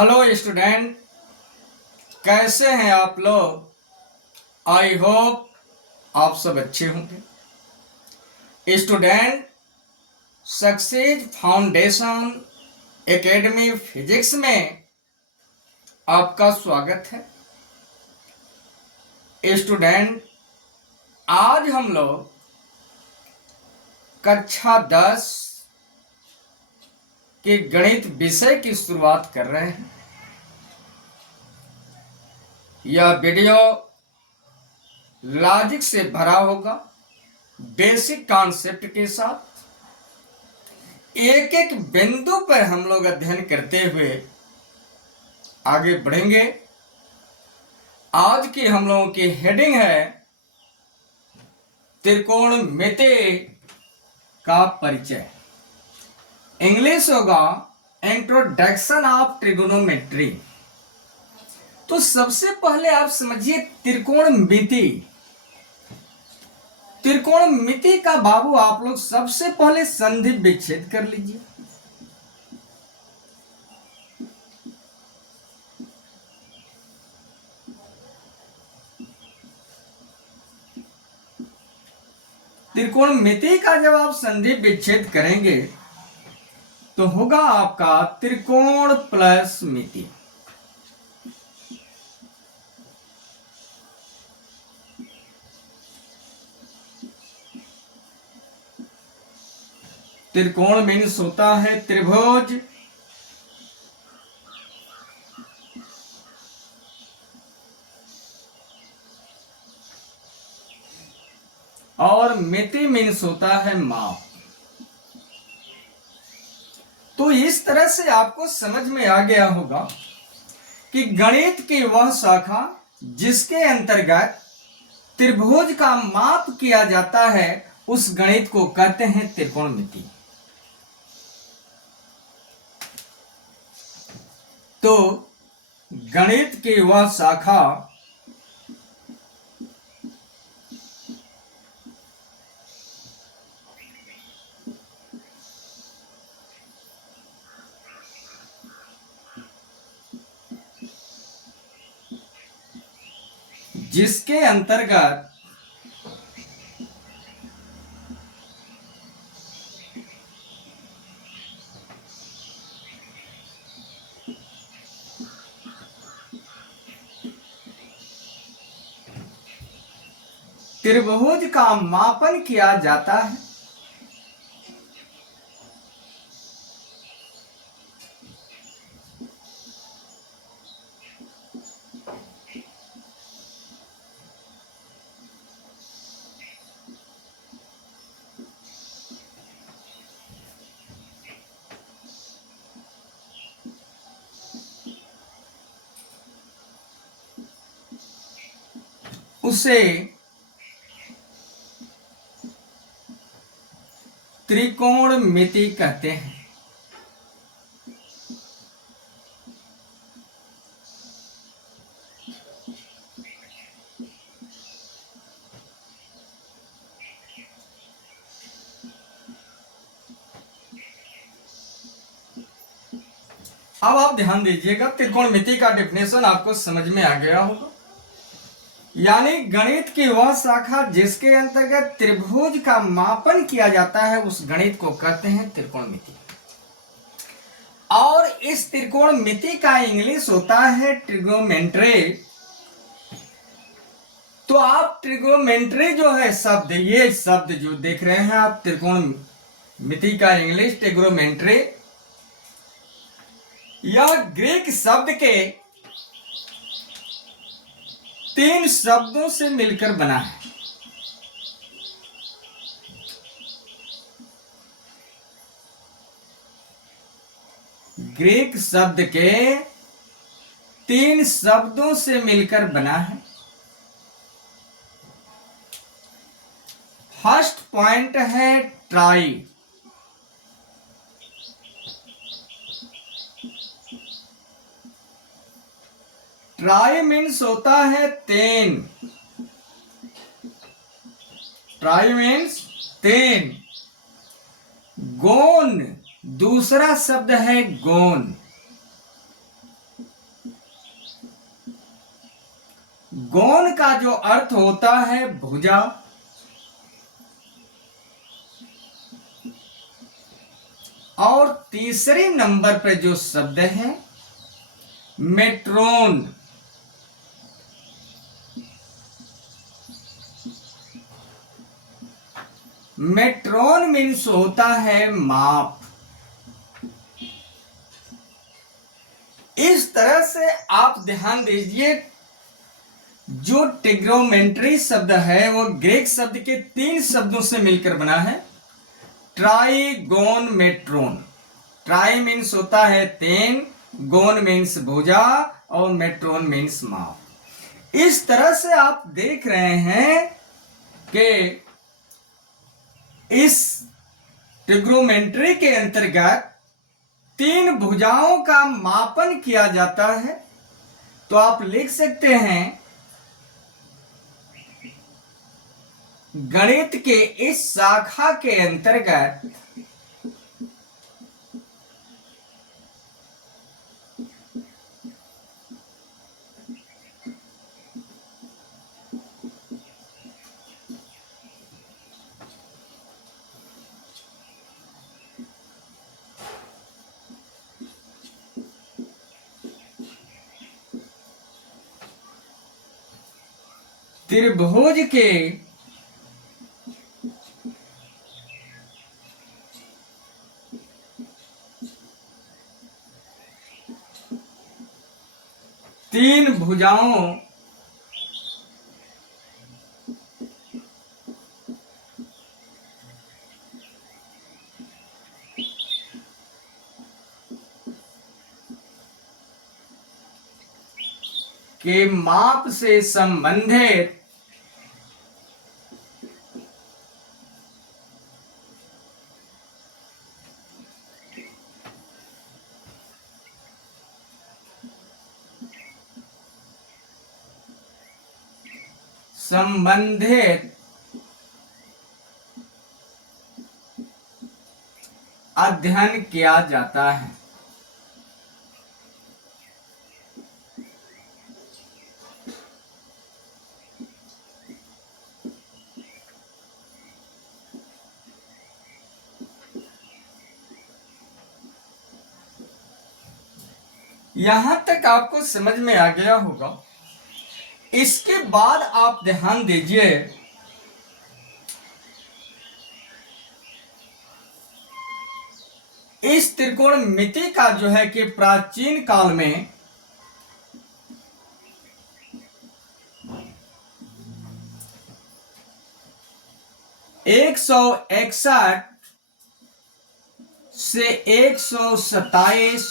Hello student, कैसे हैं आप लोग। आई होप आप सब अच्छे होंगे। Student, success foundation academy physics में आपका स्वागत है। स्टूडेंट, आज हम लोग कक्षा 10 के गणित विषय की शुरुआत कर रहे हैं। यह वीडियो लॉजिक से भरा होगा, बेसिक कॉन्सेप्ट के साथ एक एक बिंदु पर हम लोग अध्ययन करते हुए आगे बढ़ेंगे। आज की हम लोगों की हेडिंग है त्रिकोणमिति का परिचय। इंग्लिश होगा इंट्रोडक्शन ऑफ ट्रिगोनोमेट्री। तो सबसे पहले आप समझिए त्रिकोणमिति। त्रिकोणमिति का बाबू आप लोग सबसे पहले संधि विच्छेद कर लीजिए। त्रिकोणमिति का जब आप संधि विच्छेद करेंगे तो होगा आपका त्रिकोण प्लस मिति। त्रिकोण मीन्स होता है त्रिभुज, और मिति मीन्स होता है माप। तो इस तरह से आपको समझ में आ गया होगा कि गणित की वह शाखा जिसके अंतर्गत त्रिभुज का माप किया जाता है उस गणित को कहते हैं त्रिकोणमिति। तो गणित की वह शाखा जिसके अंतर्गत त्रिभुज का मापन किया जाता है उसे त्रिकोणमिति कहते हैं। अब आप ध्यान दीजिएगा, त्रिकोणमिति का डेफिनेशन आपको समझ में आ गया होगा। यानी गणित की वह शाखा जिसके अंतर्गत त्रिभुज का मापन किया जाता है उस गणित को कहते हैं त्रिकोणमिति। और इस त्रिकोणमिति का इंग्लिश होता है ट्रिगोनोमेट्री। तो आप ट्रिगोनोमेट्री जो है शब्द, ये शब्द जो देख रहे हैं आप, त्रिकोणमिति का इंग्लिश ट्रिगोनोमेट्री, यह ग्रीक शब्द के 3 शब्दों से मिलकर बना है। ग्रीक शब्द के 3 शब्दों से मिलकर बना है। फर्स्ट पॉइंट है ट्राई। ट्राई मीन्स होता है 3। Try means 3। गोन दूसरा शब्द है गोन। गौण का जो अर्थ होता है भुजा, और तीसरे नंबर पर जो शब्द है मेट्रोन। मेट्रोन मीन्स होता है माप। इस तरह से आप ध्यान दीजिए, जो ट्रिग्नोमेट्री शब्द है वो ग्रीक शब्द के 3 शब्दों से मिलकर बना है। Trigon matron. ट्राई मीन्स होता है 3, गोन मीन्स भुजा, और मेट्रोन मीन्स माप। इस तरह से आप देख रहे हैं कि इस ट्रिग्नोमेट्री के अंतर्गत 3 भुजाओं का मापन किया जाता है। तो आप लिख सकते हैं, गणित के इस शाखा के अंतर्गत त्रिभुज के तीन भुजाओं के माप से संबंधित अध्ययन किया जाता है। यहां तक आपको समझ में आ गया होगा। इसके बाद आप ध्यान दीजिए, इस त्रिकोणमिति का जो है कि प्राचीन काल में एक 161 से 127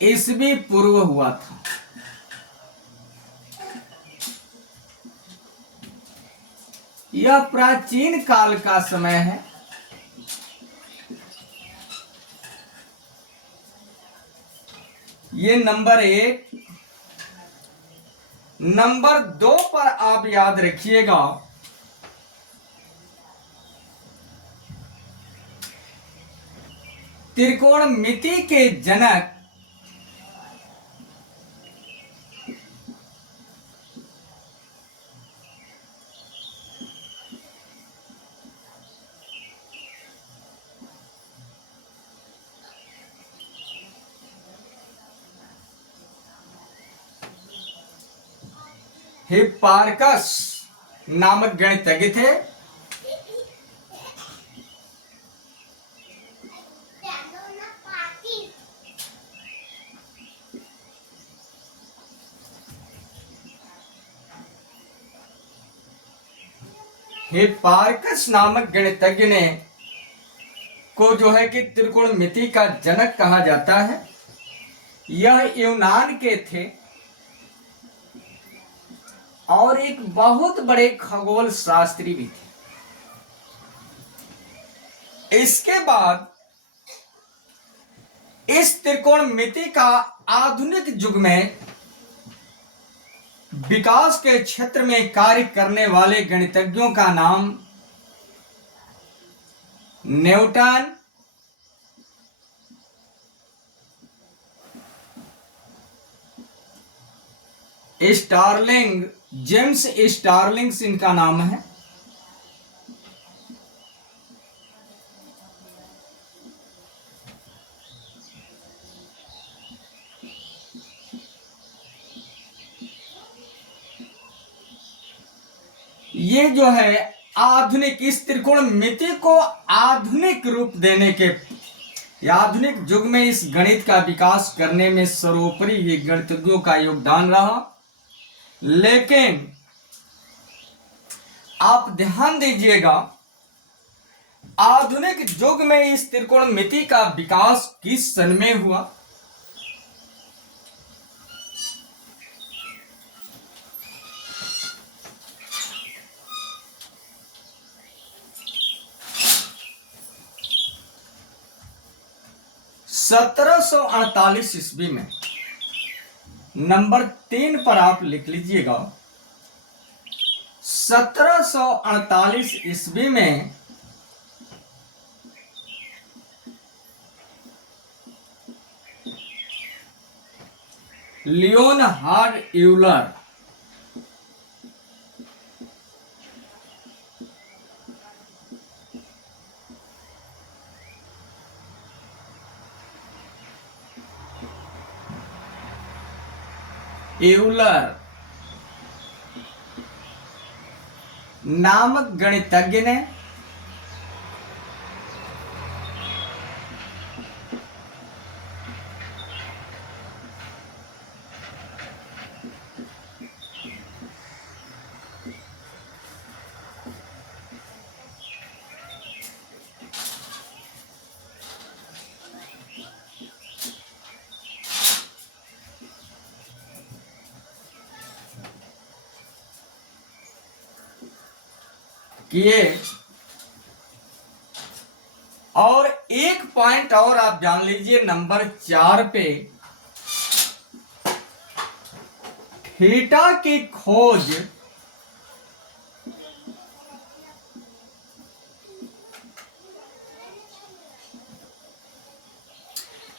ईस्वी पूर्व हुआ था। यह प्राचीन काल का समय है। ये नंबर 1। नंबर 2 पर आप याद रखिएगा, त्रिकोणमिति के जनक हिप्पारकस नामक गणितज्ञ थे। हिप्पारकस नामक गणितज्ञ ने को जो है कि त्रिकोणमिति का जनक कहा जाता है। यह यूनान के थे और एक बहुत बड़े खगोल शास्त्री भी थे। इसके बाद इस त्रिकोणमिति का आधुनिक युग में विकास के क्षेत्र में कार्य करने वाले गणितज्ञों का नाम न्यूटन, स्टार्लिंग, जेम्स स्टार्लिंग्स इनका नाम है। ये जो है आधुनिक, इस त्रिकोणमिति को आधुनिक रूप देने के, आधुनिक युग में इस गणित का विकास करने में सर्वोपरि ये गणितज्ञों का योगदान रहा। लेकिन आप ध्यान दीजिएगा, आधुनिक युग में इस त्रिकोणमिति का विकास किस सन में हुआ? सत्रह ईस्वी में। नंबर 3 पर आप लिख लीजिएगा, 1748 ईस्वी में लियोनहार्ड यूलर नामक गणितज्ञ ने किए। और एक पॉइंट और आप जान लीजिए, नंबर 4 पे थीटा की खोज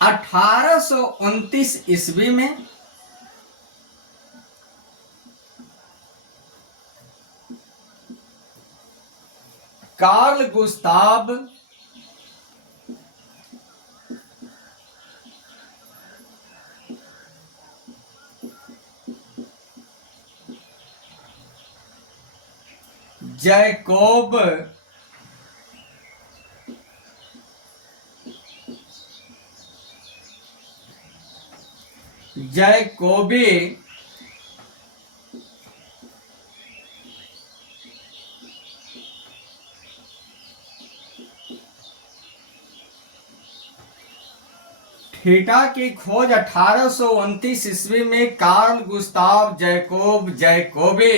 अठारह ईस्वी में Carl Gustav Jacob Jacobi theta की खोज 1829 ईस्वी में कार्ल गुस्ताव जैकोब जैकोबी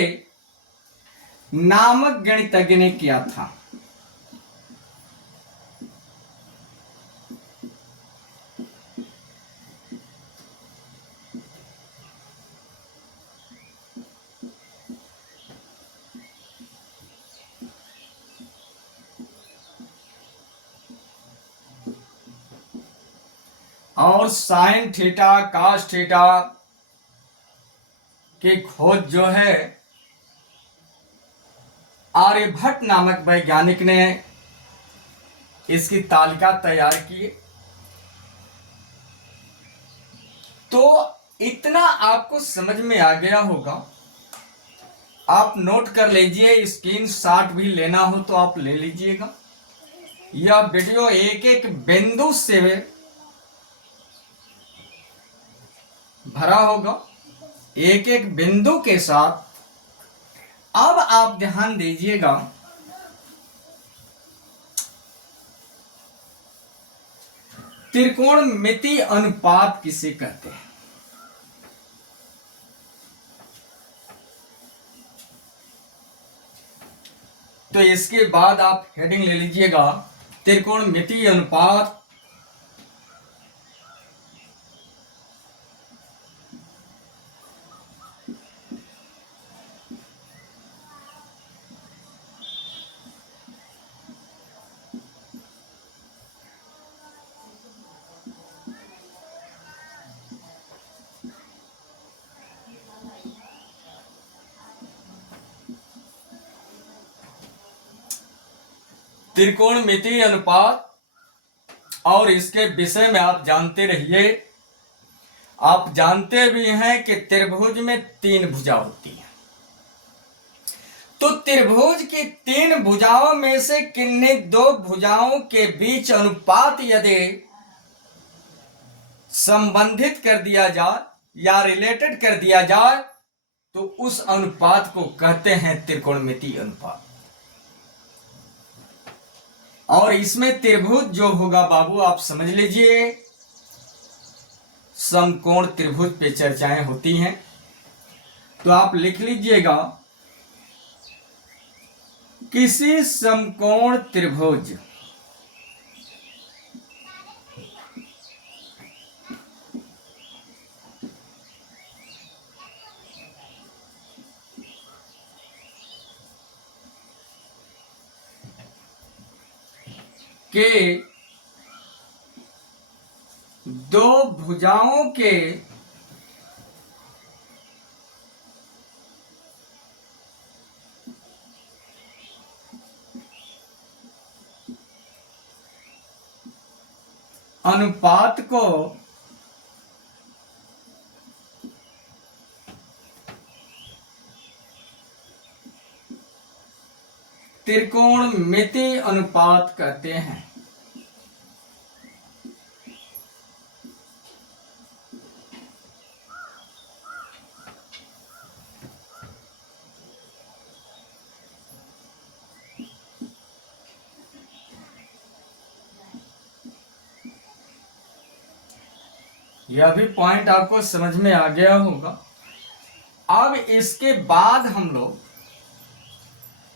नामक गणितज्ञ ने किया था। और साइन थीटा कास थीटा की खोज जो है आर्यभट्ट नामक वैज्ञानिक ने इसकी तालिका तैयार की। तो इतना आपको समझ में आ गया होगा। आप नोट कर लीजिए, स्क्रीन शॉट भी लेना हो तो आप ले लीजिएगा। यह वीडियो एक एक बिंदु से भरा होगा, एक एक बिंदु के साथ। अब आप ध्यान दीजिएगा, त्रिकोणमिति अनुपात किसे कहते हैं? तो इसके बाद आप हेडिंग ले लीजिएगा, त्रिकोणमिति अनुपात त्रिकोणमितीय अनुपात और इसके विषय में आप जानते रहिए। आप जानते भी हैं कि त्रिभुज में 3 भुजा होती हैं। तो त्रिभुज की 3 भुजाओं में से किन्हीं 2 भुजाओं के बीच अनुपात यदि संबंधित कर दिया जाए या रिलेटेड कर दिया जाए तो उस अनुपात को कहते हैं त्रिकोणमितीय अनुपात। और इसमें त्रिभुज जो होगा बाबू आप समझ लीजिए, समकोण त्रिभुज पे चर्चाएं होती हैं। तो आप लिख लीजिएगा, किसी समकोण त्रिभुज के 2 भुजाओं के अनुपात को त्रिकोणमितीय अनुपात कहते हैं। यह भी पॉइंट आपको समझ में आ गया होगा। अब इसके बाद हम लोग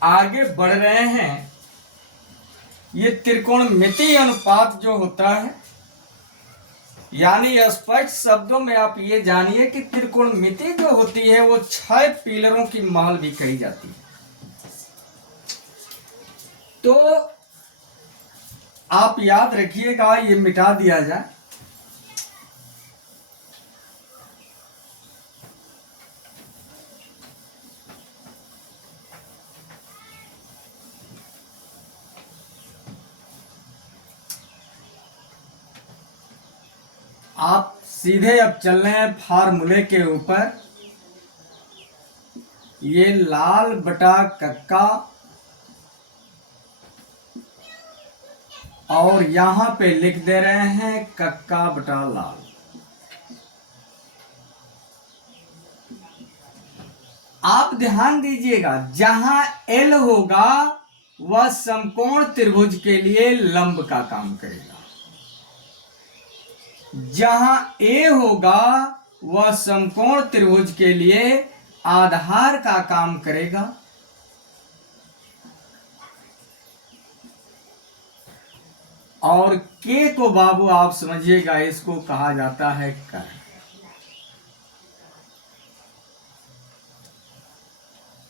आगे बढ़ रहे हैं। ये त्रिकोणमितीय अनुपात जो होता है, यानी स्पष्ट शब्दों में आप ये जानिए कि त्रिकोणमिति जो होती है वो 6 पिलरों की महल भी कही जाती है। तो आप याद रखिएगा, ये मिटा दिया जाए। आप सीधे अब चल रहे हैं फार्मूले के ऊपर। ये लाल बटा कक्का और यहां पे लिख दे रहे हैं कक्का बटा लाल। आप ध्यान दीजिएगा, जहां एल होगा वह समकोण त्रिभुज के लिए लंब का काम करेगा, जहां ए होगा वह समकोण त्रिभुज के लिए आधार का काम करेगा, और के को बाबू आप समझिएगा, इसको कहा जाता है कर।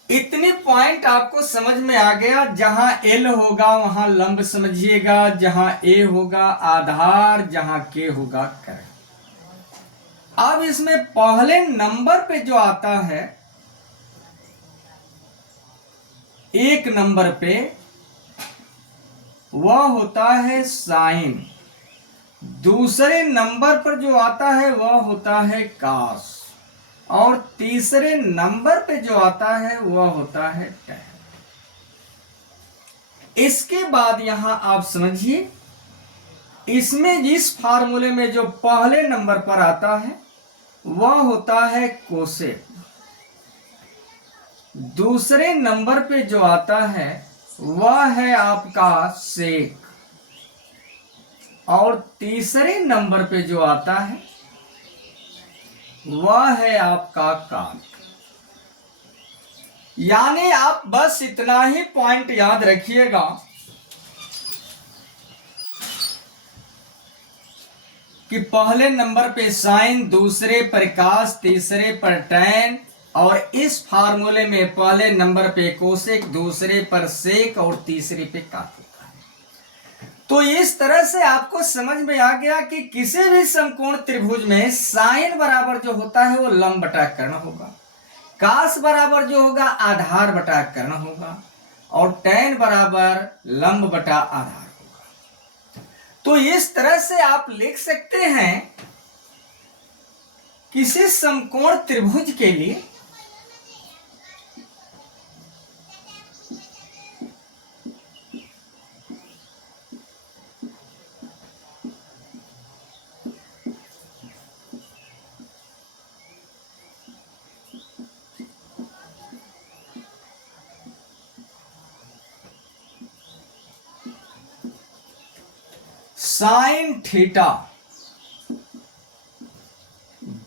इतने पॉइंट आपको समझ में आ गया। जहां एल होगा वहां लंब समझिएगा, जहां ए होगा आधार, जहां के होगा कर। अब इसमें पहले नंबर पे जो आता है, 1 नंबर पे, वह होता है साइन। दूसरे नंबर पर जो आता है वह होता है कास, और तीसरे नंबर पे जो आता है वह होता है टैन। इसके बाद यहां आप समझिए, इसमें जिस फार्मूले में जो पहले नंबर पर आता है वह होता है कोसेक। दूसरे नंबर पे जो आता है वह है आपका सेक, और तीसरे नंबर पे जो आता है वह है आपका काट। यानी आप बस इतना ही पॉइंट याद रखिएगा कि पहले नंबर पे साइन, दूसरे पर कास, तीसरे पर टैन, और इस फार्मूले में पहले नंबर पे कोसेक, दूसरे पर सेक और तीसरे पे काट होता है। तो इस तरह से आपको समझ में आ गया कि किसी भी समकोण त्रिभुज में साइन बराबर जो होता है वो लंब बटा कर्ण होगा, कास बराबर जो होगा आधार बटा कर्ण होगा, और tan बराबर लंब बटा आधार होगा। तो इस तरह से आप लिख सकते हैं किसी समकोण त्रिभुज के लिए साइन थीटा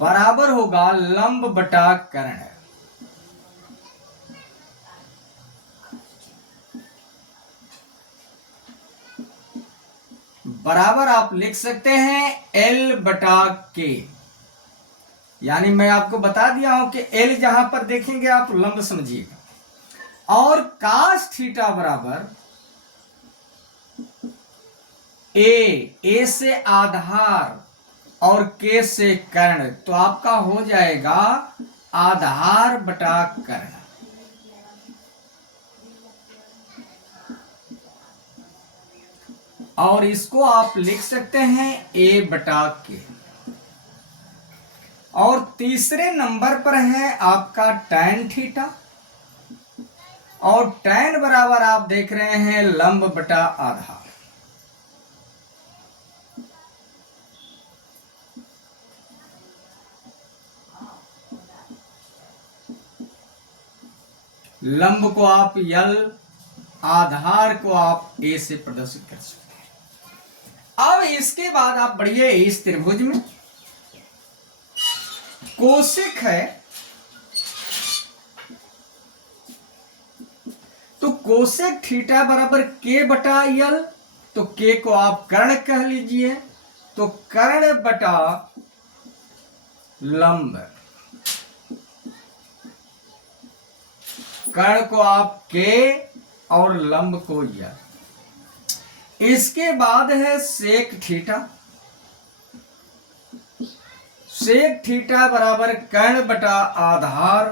बराबर होगा लंब बटा कर्ण। बराबर आप लिख सकते हैं L बटा K। यानी मैं आपको बता दिया हूं कि L जहां पर देखेंगे आप लंब समझिएगा। और कास थीटा बराबर A से आधार और K से कर्ण, तो आपका हो जाएगा आधार बटा कर्ण। और इसको आप लिख सकते हैं A बटा K। और तीसरे नंबर पर है आपका tan थीटा, और tan बराबर आप देख रहे हैं लंब बटा आधार। लंब को आप L, आधार को आप A से प्रदर्शित कर सकते हैं। अब इसके बाद आप बढ़िए इस त्रिभुज में कोशिक है, तो कोसेक थीटा बराबर K बटा L, तो K को आप कर्ण कह लीजिए, तो कर्ण बटा लंब, कर्ण को आप K और लंब को L। इसके बाद है सेक थीटा। सेक थीटा बराबर कर्ण बटा आधार,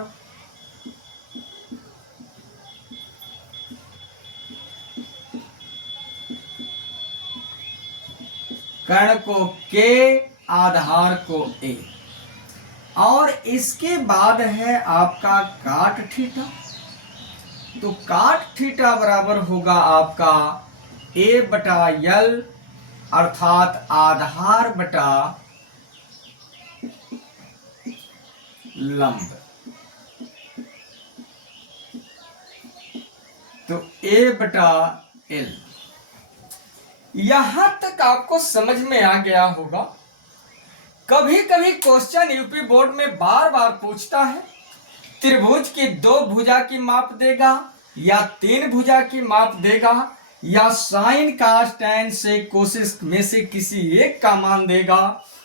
कर्ण को K, आधार को A। और इसके बाद है आपका काट थीटा। तो काट थीटा बराबर होगा आपका A बटा L, अर्थात आधार बटा लंब। तो A बटा L। यहां तक आपको समझ में आ गया होगा। कभी कभी क्वेश्चन यूपी बोर्ड में बार बार पूछता है, त्रिभुज की 2 भुजा की माप देगा या 3 भुजा की माप देगा, या साइन कास टैन से कोशिश में से किसी एक का मान देगा,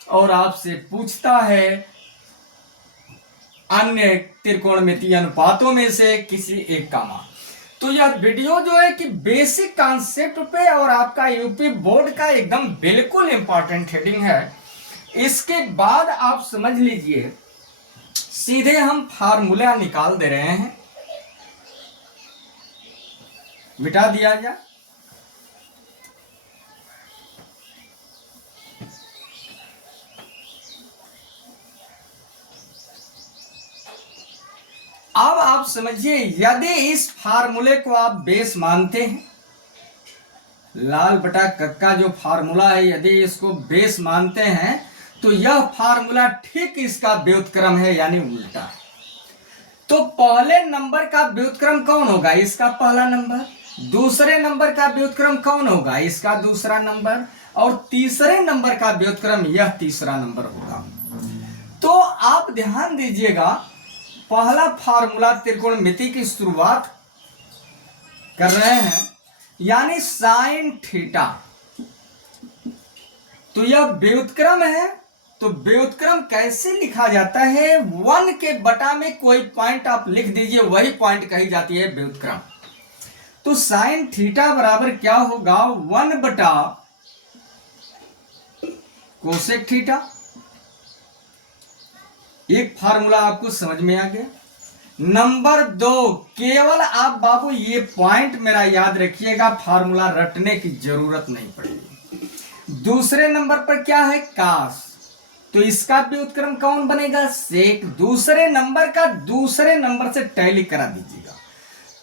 और आपसे पूछता है अन्य त्रिकोणमितीय अनुपातों में से किसी एक का मान। तो यह वीडियो जो है कि बेसिक कॉन्सेप्ट पे और आपका यूपी बोर्ड का एकदम बिल्कुल इंपॉर्टेंट हेडिंग है। इसके बाद आप समझ लीजिए, सीधे हम फार्मूला निकाल दे रहे हैं। मिटा दिया जाए। अब आप समझिए, यदि इस फार्मूले को आप बेस मानते हैं, लाल बटा कक्का जो फार्मूला है, यदि इसको बेस मानते हैं, तो यह फार्मूला ठीक इसका व्युत्क्रम है, यानी उल्टा। तो पहले नंबर का व्युत्क्रम कौन होगा? इसका पहला नंबर। दूसरे नंबर का व्युत्क्रम कौन होगा? इसका दूसरा नंबर। और तीसरे नंबर का व्युत्क्रम यह तीसरा नंबर होगा। तो आप ध्यान दीजिएगा, पहला फार्मूला त्रिकोणमिति की शुरुआत कर रहे हैं, यानी साइन थीटा। तो यह व्युत्क्रम है। तो व्युत्क्रम कैसे लिखा जाता है? 1 के बटा में कोई पॉइंट आप लिख दीजिए, वही पॉइंट कही जाती है व्युत्क्रम। तो साइन थीटा बराबर क्या होगा? 1 बटा कोसेक थीटा। एक फार्मूला आपको समझ में आ गया। नंबर 2, केवल आप बाबू ये पॉइंट मेरा याद रखिएगा, फार्मूला रटने की जरूरत नहीं पड़ेगी। दूसरे नंबर पर क्या है, कास, तो इसका व्युत्क्रम कौन बनेगा, सेक। दूसरे नंबर का दूसरे नंबर से टैली करा दीजिएगा,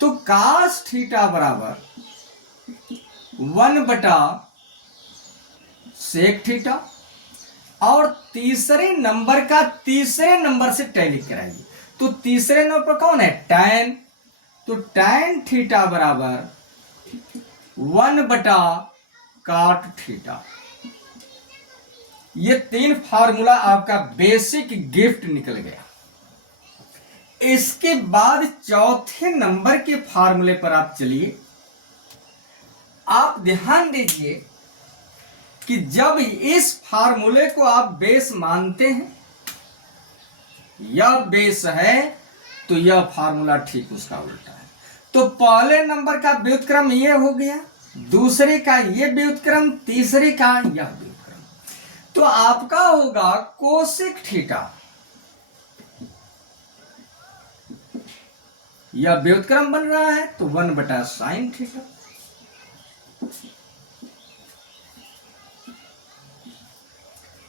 तो कास थीटा बराबर 1/सेक थीटा, और तीसरे नंबर का तीसरे नंबर से टैली कराइए, तो तीसरे नंबर पर कौन है, टैन, तो टैन थीटा बराबर 1/कॉट थीटा। ये 3 फार्मूला आपका बेसिक गिफ्ट निकल गया। इसके बाद चौथे नंबर के फार्मूले पर आप चलिए। आप ध्यान दीजिए कि जब इस फार्मूले को आप बेस मानते हैं, यह बेस है, तो यह फार्मूला ठीक उसका उल्टा है। तो पहले नंबर का व्युत्क्रम ये हो गया, दूसरे का ये व्युत्क्रम, तीसरे का यह व्युत्क्रम, तो आपका होगा कोसेक थीटा, यह व्युत्क्रम बन रहा है, तो 1/साइन थीटा।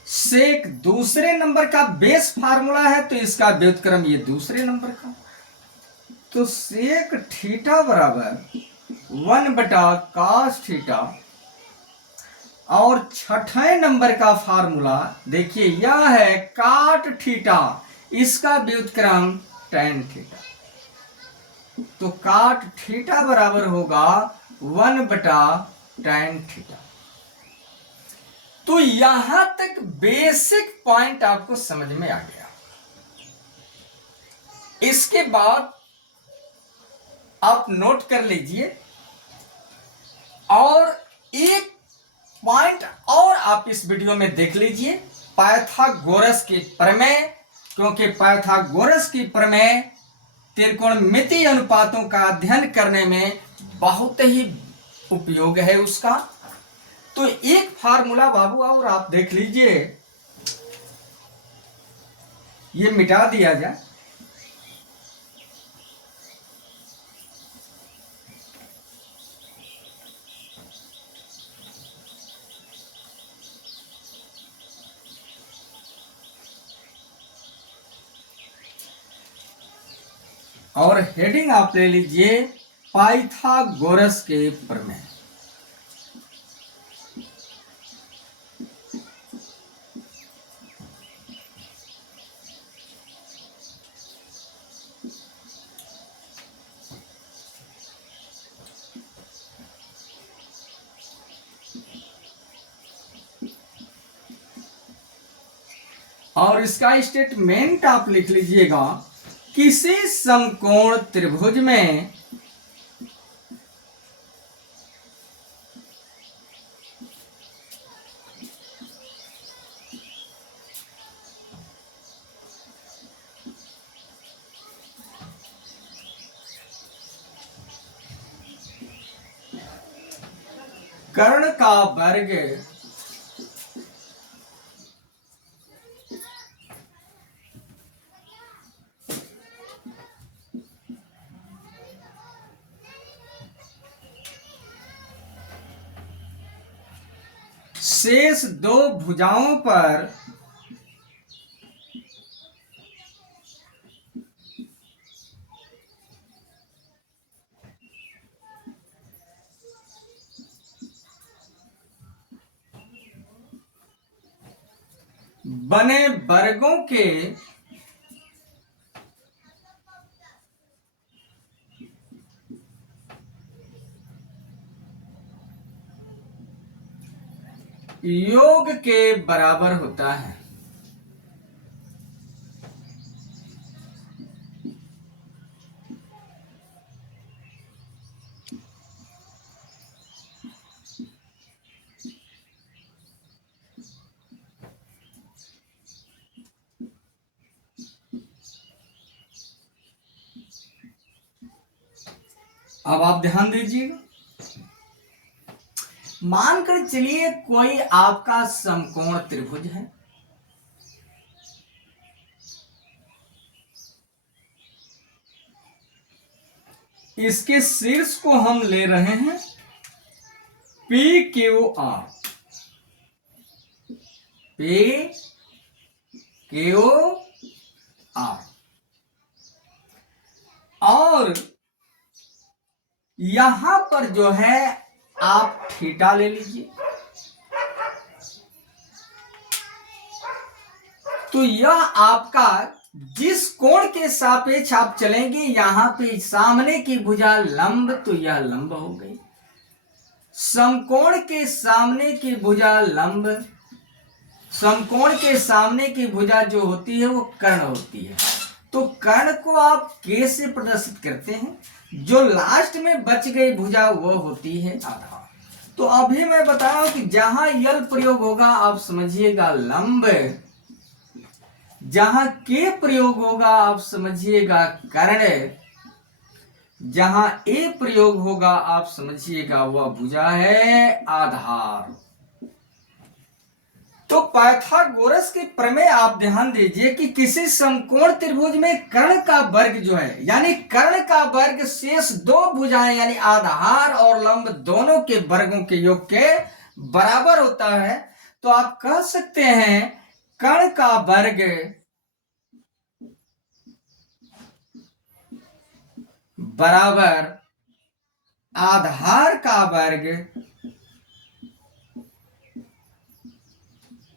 सेक दूसरे नंबर का बेस फार्मूला है, तो इसका व्युत्क्रम ये दूसरे नंबर का, तो सेक थीटा बराबर 1/कॉस थीटा। और छठे नंबर का फार्मूला देखिए, यह है काट थीटा, इसका व्युत्क्रम टैन थीटा, तो काट थीटा बराबर होगा 1/टैन थीटा। तो यहां तक बेसिक पॉइंट आपको समझ में आ गया। इसके बाद आप नोट कर लीजिए, और एक पॉइंट और आप इस वीडियो में देख लीजिए, पाइथागोरस की प्रमेय, क्योंकि पाइथागोरस की प्रमेय त्रिकोणमितीय अनुपातों का अध्ययन करने में बहुत ही उपयोग है उसका। तो एक फार्मूला बाबू और आप देख लीजिए, ये मिटा दिया जाए, और हेडिंग आप ले लीजिए पाइथागोरस के प्रमेय। और इसका स्टेटमेंट आप लिख लीजिएगा, किसी समकोण त्रिभुज में कर्ण का वर्ग शेष 2 भुजाओं पर बने वर्गों के योग के बराबर होता है। अब आप ध्यान दीजिएगा, मानकर चलिए कोई आपका समकोण त्रिभुज है, इसके शीर्ष को हम ले रहे हैं P Q R, P Q R, और यहां पर जो है आप थीटा ले लीजिए। तो यह आपका जिस कोण के सापेक्ष आप चलेंगे, यहां पे सामने की भुजा लंब, तो यह लंब हो गई। समकोण के सामने की भुजा लंब, समकोण के सामने की भुजा जो होती है वो कर्ण होती है। तो कर्ण को आप के से प्रदर्शित करते हैं, जो लास्ट में बच गई भुजा वो होती है आधार। तो अभी मैं बता रहा हूं कि जहां यल प्रयोग होगा आप समझिएगा लंब, जहां के प्रयोग होगा आप समझिएगा कर्ण, जहां ए प्रयोग होगा आप समझिएगा वह भुजा है आधार। तो पाइथागोरस के प्रमेय आप ध्यान दीजिए कि किसी समकोण त्रिभुज में कर्ण का वर्ग जो है, यानी कर्ण का वर्ग शेष दो भुजाएं यानी आधार और लंब दोनों के वर्गों के योग के बराबर होता है। तो आप कह सकते हैं कर्ण का वर्ग बराबर आधार का वर्ग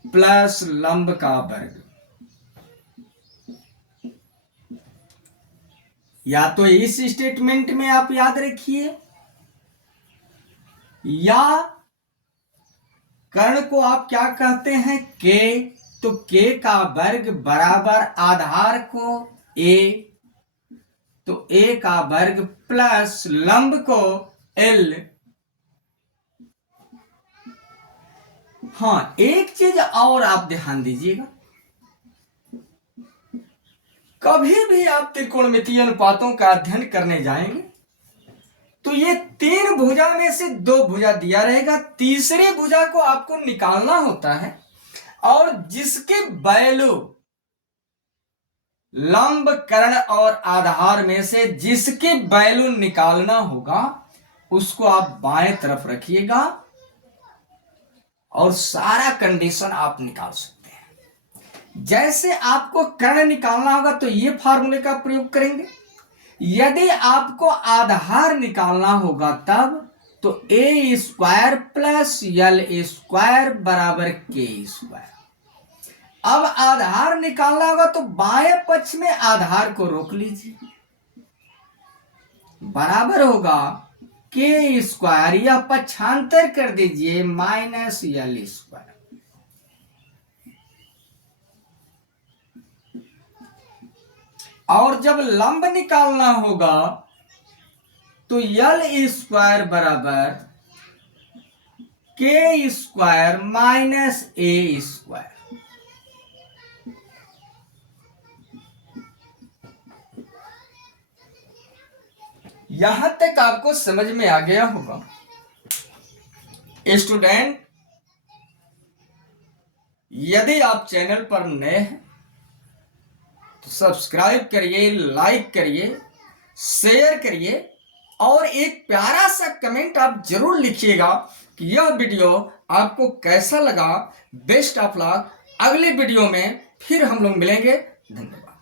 प्लस लंब का वर्ग। या तो इस स्टेटमेंट में आप याद रखिए, या कर्ण को आप क्या कहते हैं के, तो के का वर्ग बराबर आधार को ए, तो ए का वर्ग प्लस लंब को एल। हाँ, एक चीज और आप ध्यान दीजिएगा, कभी भी आप त्रिकोणमितीय अनुपातों का अध्ययन करने जाएंगे तो ये तीन भुजा में से दो भुजा दिया रहेगा, तीसरी भुजा को आपको निकालना होता है, और जिसके वैल्यू लंब कर्ण और आधार में से जिसके वैल्यू निकालना होगा उसको आप बाएं तरफ रखिएगा और सारा कंडीशन आप निकाल सकते हैं। जैसे आपको कर्ण निकालना होगा तो ये फार्मूले का प्रयोग करेंगे, यदि आपको आधार निकालना होगा तब तो ए स्क्वायर प्लस यल स्क्वायर बराबर के स्क्वायर। अब आधार निकालना होगा तो बाएं पक्ष में आधार को रोक लीजिए, बराबर होगा के स्क्वायर, या पक्षांतर कर दीजिए माइनस यल स्क्वायर। और जब लंब निकालना होगा तो यल स्क्वायर बराबर के स्क्वायर माइनस ए स्क्वायर। यहां तक आपको समझ में आ गया होगा। स्टूडेंट, यदि आप चैनल पर नए हैं तो सब्सक्राइब करिए, लाइक करिए, शेयर करिए, और एक प्यारा सा कमेंट आप जरूर लिखिएगा कि यह वीडियो आपको कैसा लगा। Best of luck. अगले वीडियो में फिर हम लोग मिलेंगे। धन्यवाद।